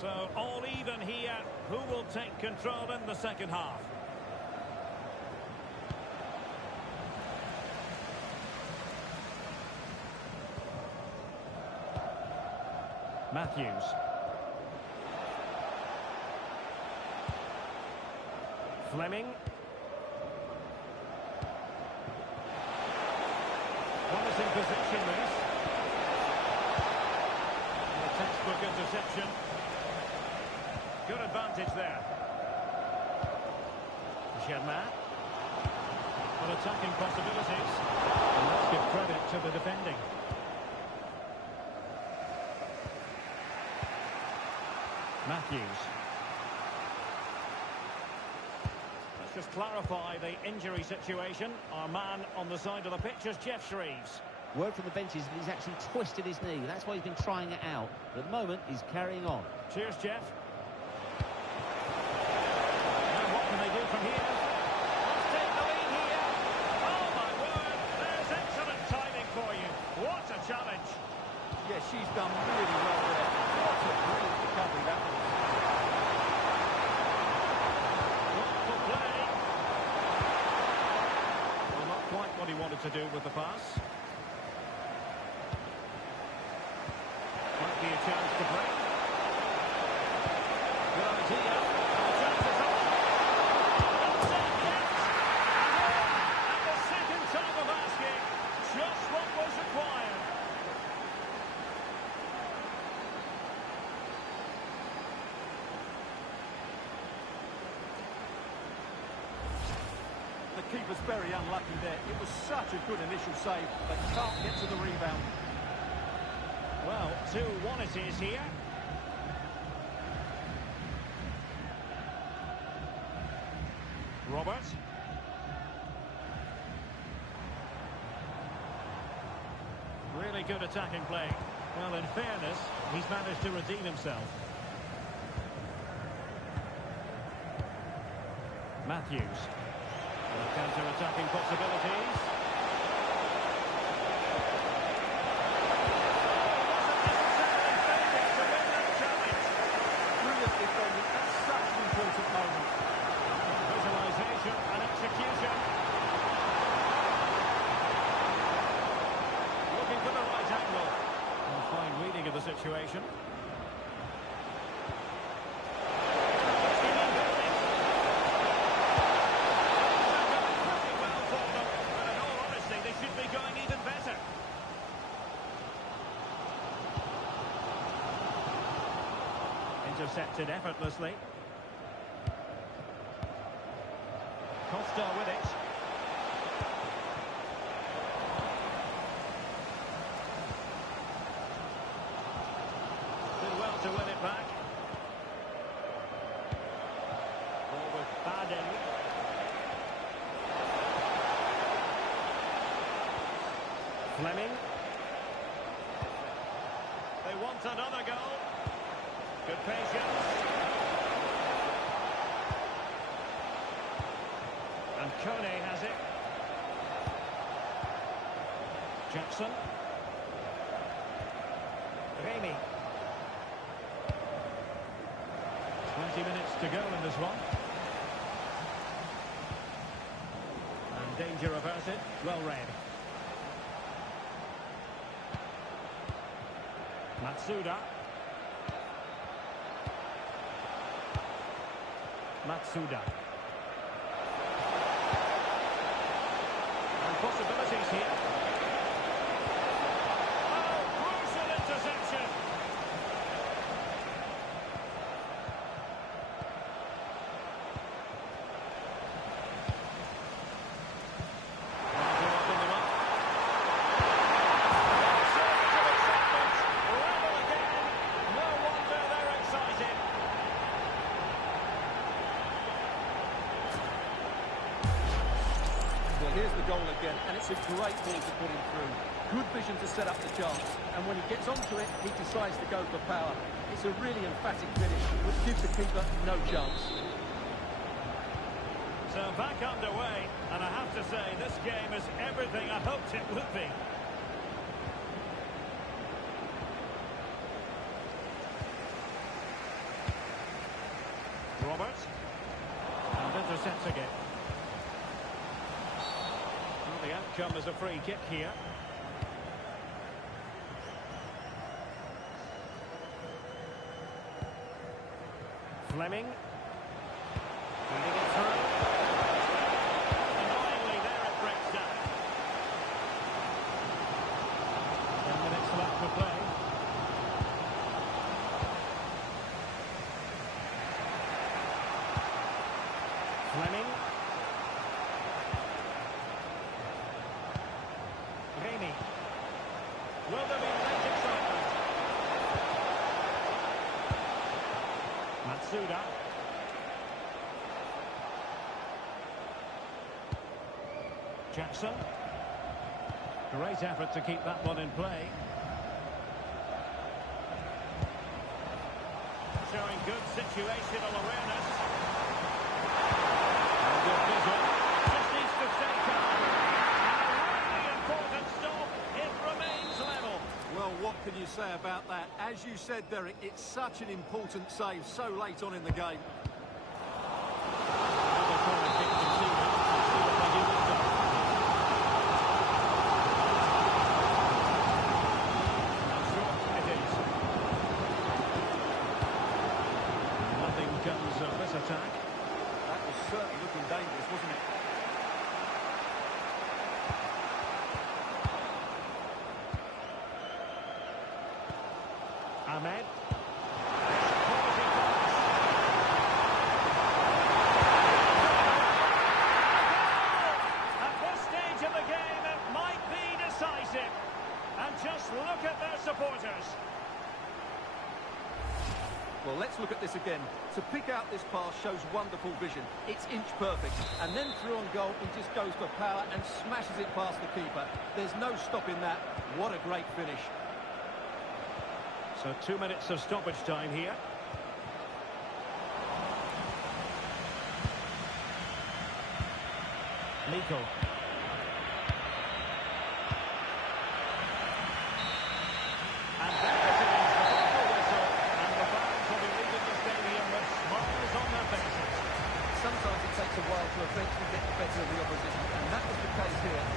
So all even here. Who will take control in the second half? Matthews. Fleming. Promising position, this. A textbook interception. Good advantage there. Germain. Well, attacking possibilities. And let's give credit to the defending. Matthews. Let's just clarify the injury situation. Our man on the side of the pitch is Geoff Shreeves. Word from the benches that he's actually twisted his knee. That's why he's been trying it out. But at the moment, he's carrying on. Cheers, Geoff. Now what can they do from here? Let's take the lead here. Oh, my word. There's excellent timing for you. What a challenge. Yeah, she's done really well there. What a brilliant recovery that was. Wonderful play. Well, not quite what he wanted to do with the pass. Might be a chance to break. Good idea. And the chance is on. That's it, yes. And the second time of asking, just what was required. The keeper's very unlucky there. It was such a good initial save, but can't get to the rebound. Well, 2-1 it is here. Robert. Really good attacking play. Well, in fairness, he's managed to redeem himself. Matthews. Counter-attacking possibilities. Brilliant defending at such an important moment. Visualisation and execution. Looking for the right angle. And fine reading of the situation. Intercepted effortlessly. Costa with it. Did well to win it back. Ball with Baden. Fleming. They want another goal. Good patience. And Kone has it. Jackson. Remy. 20 minutes to go in this one. And danger averted. Well read. Matsuda. Matsuda. And possibilities here. Oh, crucial interception. Here's the goal again, and it's a great ball to put him through. Good vision to set up the chance, and when he gets onto it, he decides to go for power. It's a really emphatic finish, which gives the keeper no chance. So back underway, and I have to say, this game is everything I hoped it would be. Roberts. And intercepts again. Well, the outcome is a free kick here. Fleming. Feeding it through. Annoyingly, there it breaks down. 10 minutes left to play. Fleming. Raimi. Will there be late excitement? Matsuda. Jackson. Great effort to keep that one in play. Showing good situational awareness. And good vision. Just needs to stay calm. And a really important stop. It remains level. Well, what can you say about that? As you said, Derek, it's such an important save so late on in the game. Another corner kick conceded. Let's see what they do this time. And short it is. Nothing comes of this attack. That was certainly looking dangerous, wasn't it? Ahmed. At this stage of the game, it might be decisive. And just look at their supporters. Well, let's look at this again. To pick out this pass shows wonderful vision. It's inch perfect. And then through on goal, he just goes for power and smashes it past the keeper. There's no stopping that. What a great finish. So 2 minutes of stoppage time here. Nico. And that is the final whistle. And the fans will be leaving the stadium with smiles on their faces. Sometimes it takes a while to eventually get the better of the opposition, and that was the case here.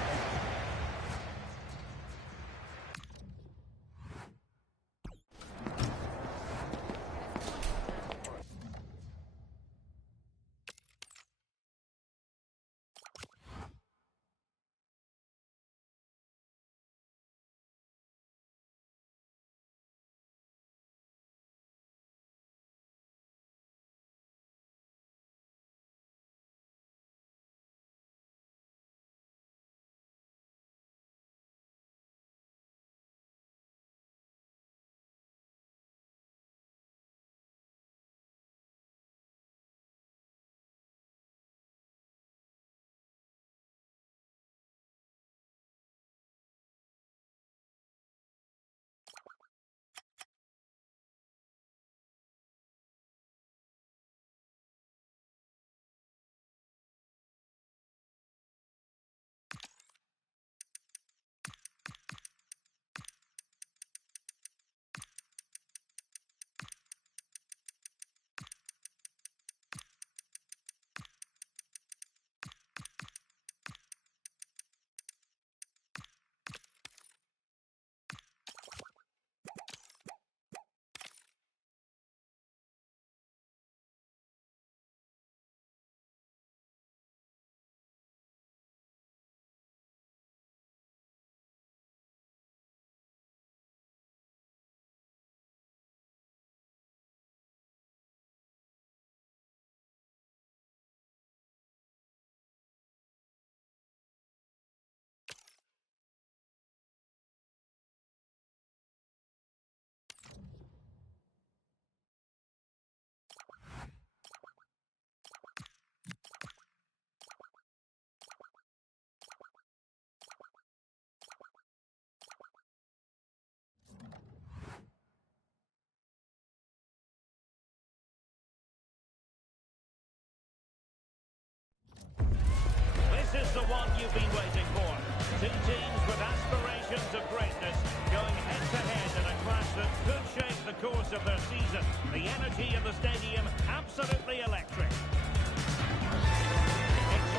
This is the one you've been waiting for. Two teams with aspirations of greatness going head-to-head in a clash that could shape the the course of their season. The energy in the stadium, absolutely electric. It's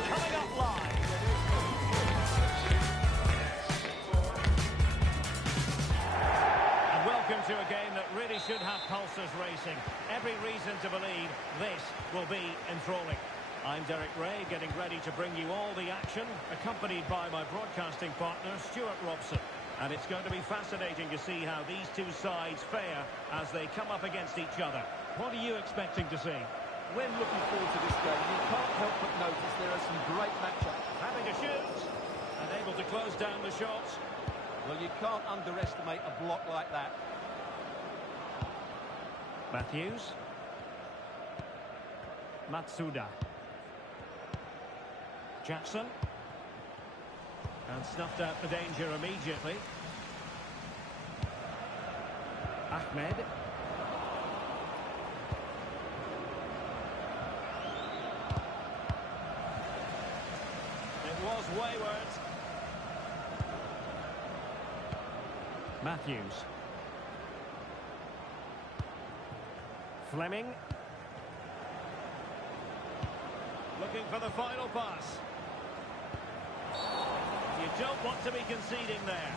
coming up live. And welcome to a game that really should have pulses racing. Every reason to believe this will be enthralling. I'm Derek Ray, getting ready to bring you all the action, accompanied by my broadcasting partner, Stuart Robson. And it's going to be fascinating to see how these two sides fare as they come up against each other. What are you expecting to see? When looking forward to this game, you can't help but notice there are some great matchups. Having a shoot, and able to close down the shots. Well, you can't underestimate a block like that. Matthews. Matsuda. Jackson. And snuffed out the danger immediately. Ahmed. It was wayward. Matthews. Fleming. Looking for the final pass. You don't want to be conceding there.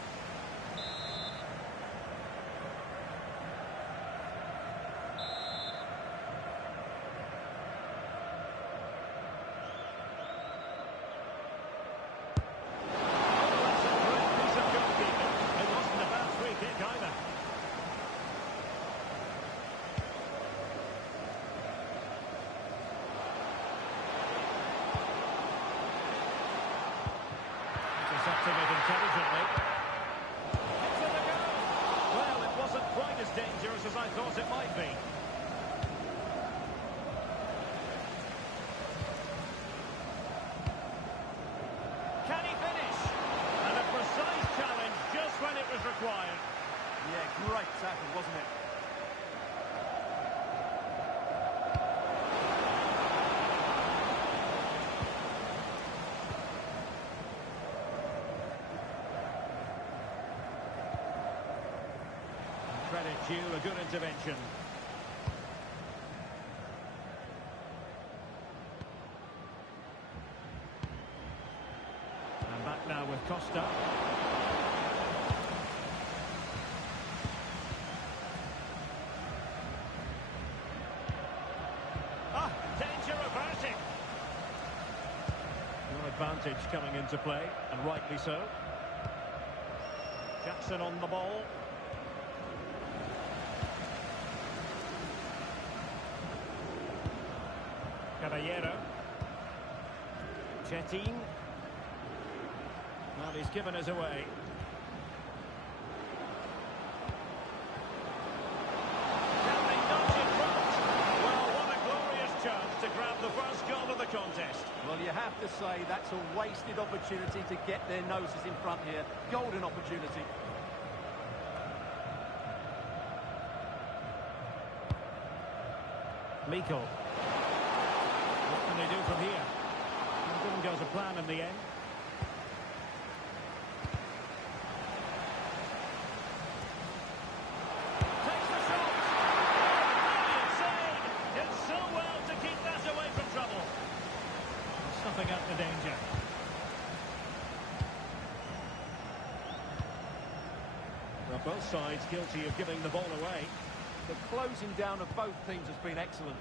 That's a great piece of goalkeeping. It wasn't a bad free kick either. Intercepting it intelligently. It's in the goal. Well, it wasn't quite as dangerous as I thought it might be. Can he finish? And a precise challenge just when it was required. Yeah, great tackle, wasn't it? Credit due, a good intervention. And back now with Costa. Ah, danger averted. No advantage coming into play, and rightly so. Jackson on the ball. Caballero. Chetin. Well, he's given us away. Can they nudge in front? Well, what a glorious chance to grab the first goal of the contest. Well, you have to say that's a wasted opportunity to get their noses in front here. Golden opportunity. Mikel. What can they do from here? It didn't go to plan in the end. Takes the shot. Brilliant save. Did so well to keep that away from trouble. Snuffing out the danger. Well, both sides guilty of giving the ball away. The closing down of both teams has been excellent.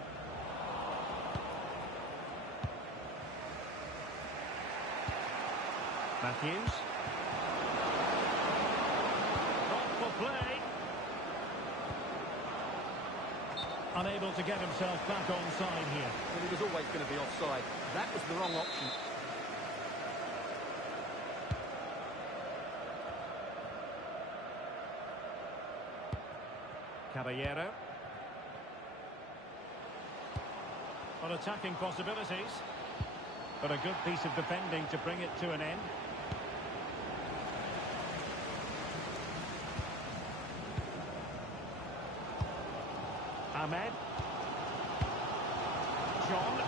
Matthews. Thoughtful play. Unable to get himself back onside here. Well, he was always going to be offside. That was the wrong option. Caballero. On attacking possibilities. But a good piece of defending to bring it to an end. Ahmed. John.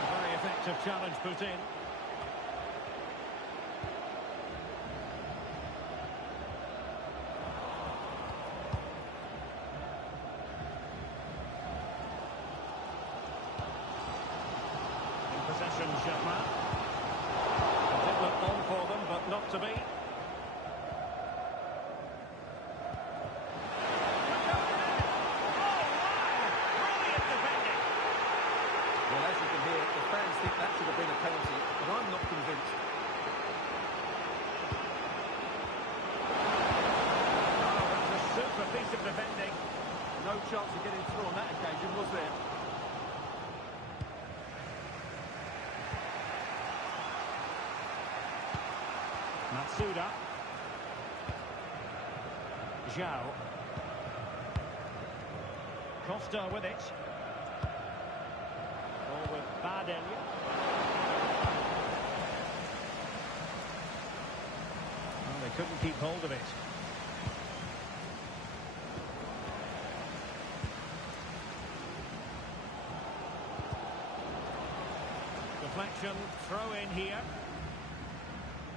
A very effective challenge put in. chance of getting through on that occasion, was there? Matsuda. Zhao. Costa with it. Ball with Badelia. Well, they couldn't keep hold of it. Deflection, throw in here.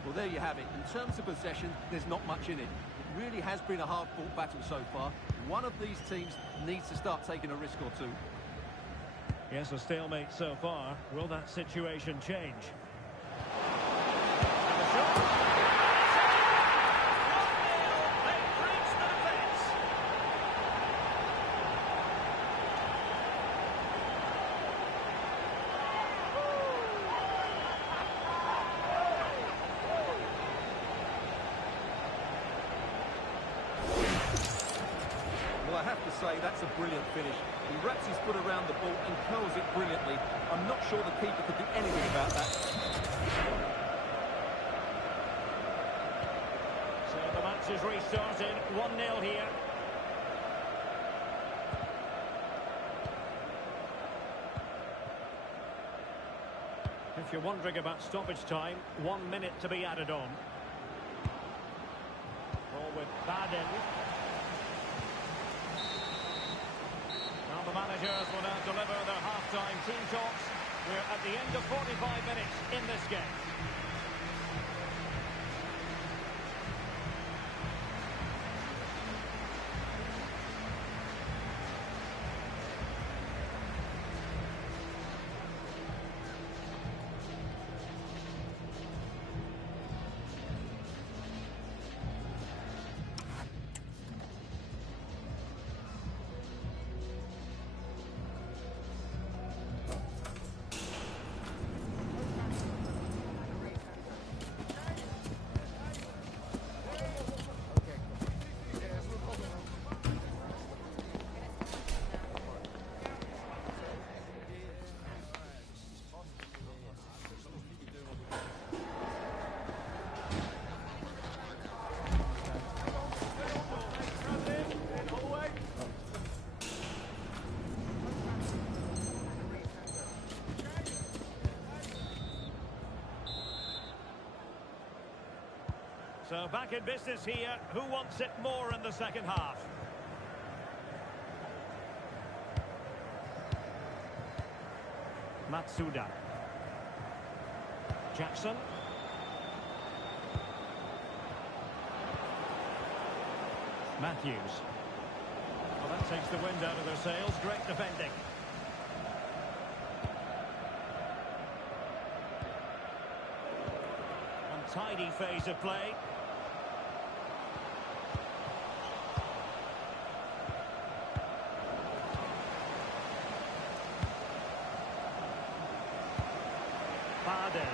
Well, there you have it. In terms of possession, there's not much in it. It really has been a hard-fought battle so far. One of these teams needs to start taking a risk or two. Yes, a stalemate so far. Will that situation change? Well, I have to say, that's a brilliant finish. He wraps his foot around the ball and curls it brilliantly. I'm not sure the keeper could do anything about that. So the match is restarted. 1-0 here. If you're wondering about stoppage time, 1 minute to be added on. Ball with Baden. Now the managers will now deliver their half-time team talks. We're at the end of 45 minutes in this game. So back in business here. Who wants it more in the second half? Matsuda. Jackson. Matthews. Well, that takes the wind out of their sails. Great defending. Untidy phase of play. Baden.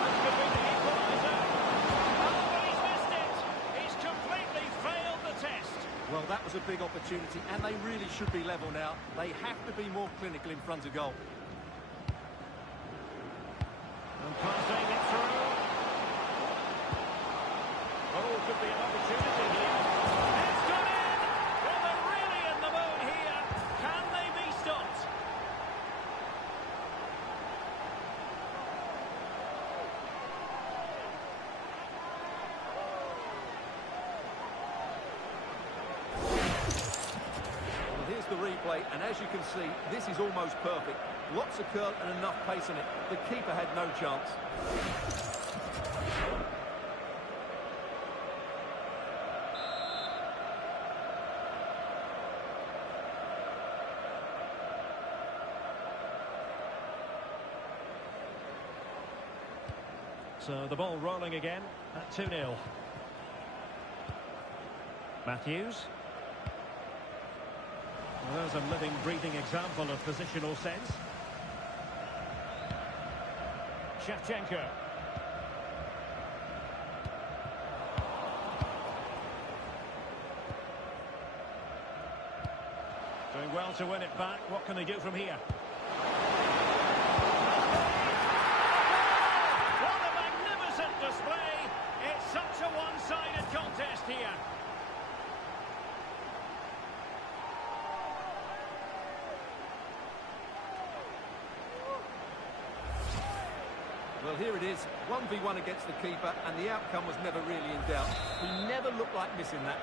This could be the equaliser. Oh, but he's missed it. He's completely failed the test. Well, that was a big opportunity, and they really should be level now. They have to be more clinical in front of goal. And passing it through. Oh, could be an opportunity here. It's gone in! Well, they're really in the mood here. Can they be stopped? Well, here's the replay, and as you can see, this is almost perfect. Lots of curl and enough pace on it. The keeper had no chance. So the ball rolling again at 2-0. Matthews. Well, there's a living, breathing example of positional sense. Well, to win it back, what can they do from here? What a magnificent display! It's such a one-sided contest here. Well, here it is, 1v1 against the keeper, and the outcome was never really in doubt. He never looked like missing that.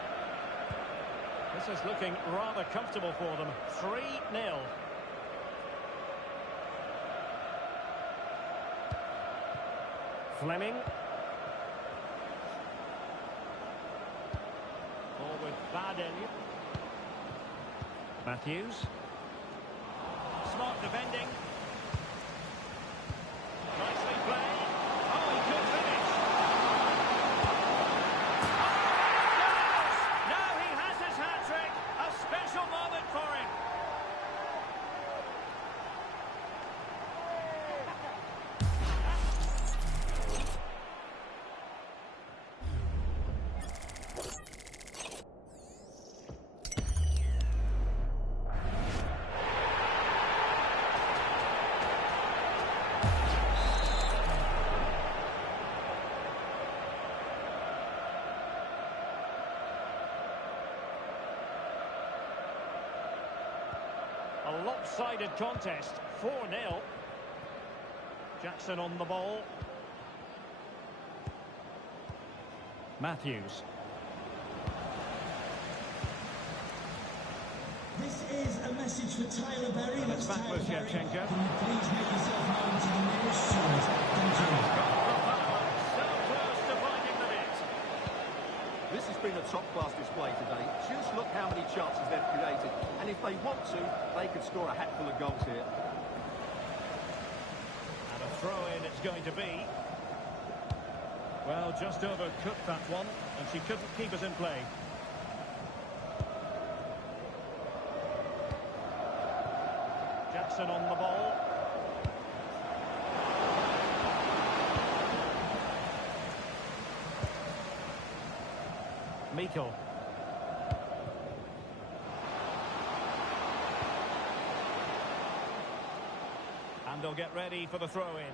This is looking rather comfortable for them. 3-0. Fleming. Ball with Baden. Matthews. Smart defending. Nicely played. Oh, he could finish. Now he has his hat-trick. A special moment for him. A lopsided contest, 4-0. Jackson on the ball. Matthews. This is a message for Tyler Berry. And it's back with Shevchenko. Can you please make yourself known to the nearest steward? Thank you. So close to finding the net. This has been a top-class display today. Just look how many chances they've created. And if they want to, they could score a hatful of goals here. And a throw-in it's going to be. Well, just overcooked that one, and she couldn't keep us in play. Jackson on the ball. Mikel. And they'll get ready for the throw-in.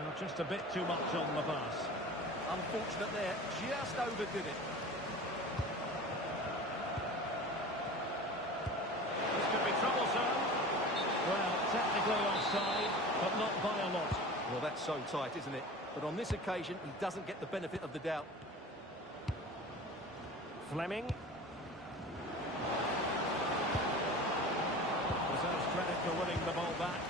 Well, just a bit too much on the pass. Unfortunate there, just overdid it. This could be troublesome. Well, technically offside, but not by a lot. Well, that's so tight, isn't it? But on this occasion, he doesn't get the benefit of the doubt. Fleming. Deserves credit for winning the ball back.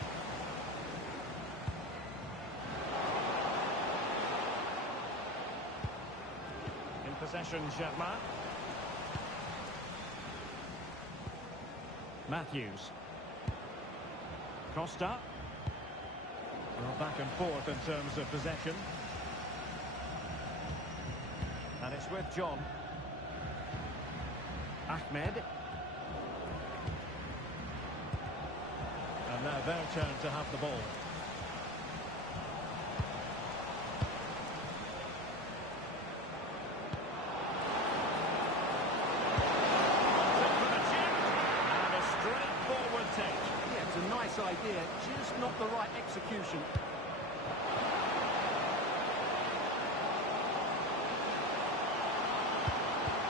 In possession, Germain. Matthews. Costa. Well, back and forth in terms of possession. And it's with John. Ahmed. And now their turn to have the ball. And a straightforward take. Yeah, it's a nice idea, just not the right execution.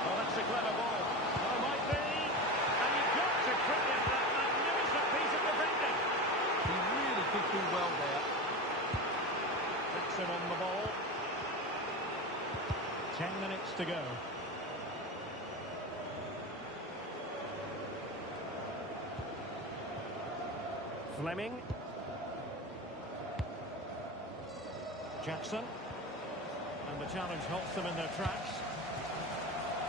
Oh, that's a clever ball. Oh, it might be. And you've got to credit that magnificent piece of defending. He really did do well there. Jackson on the ball. 10 minutes to go. Fleming. Jackson. And the challenge halts them in their tracks.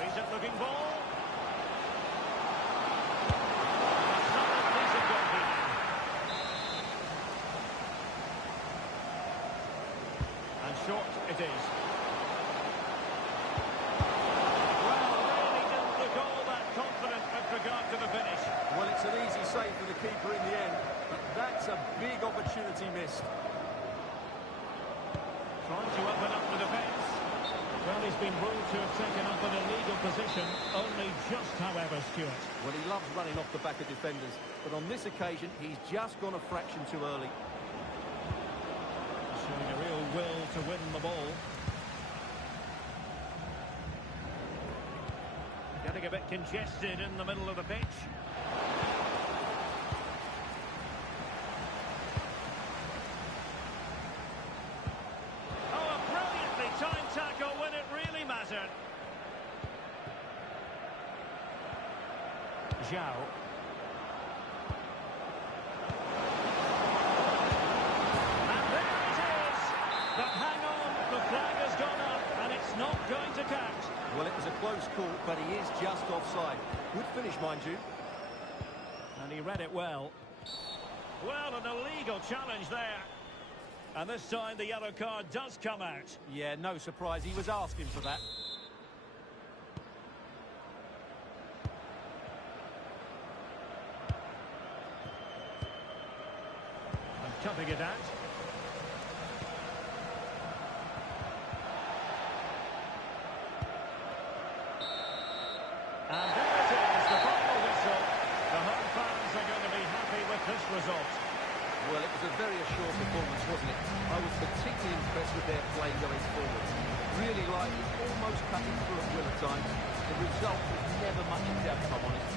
Decent looking ball. Solid piece of goalkeeping. And short it is. Well, really didn't look all that confident with regard to the finish. Well, it's an easy save for the keeper in the end, but that's a big opportunity missed. Trying to open up the defence. Well, he's been ruled to have taken up an illegal position, only just, however, Stuart. Well, he loves running off the back of defenders, but on this occasion, he's just gone a fraction too early. Showing a real will to win the ball. Getting a bit congested in the middle of the pitch. Time tackle when it really mattered. Zhao. And there it is. But hang on, the flag has gone up and it's not going to count. Well, it was a close call, but he is just offside. Good finish, mind you. And he read it well. Well, an illegal challenge there. And this time the yellow card does come out. Yeah, no surprise. He was asking for that. And cupping it out. And there it is, the final whistle. The home fans are going to be happy with this result. Well, it was a very assured performance, wasn't it? I was particularly impressed with their play going forward. Really lively, almost cutting through at will at times. The result was never much in doubt, if I'm honest.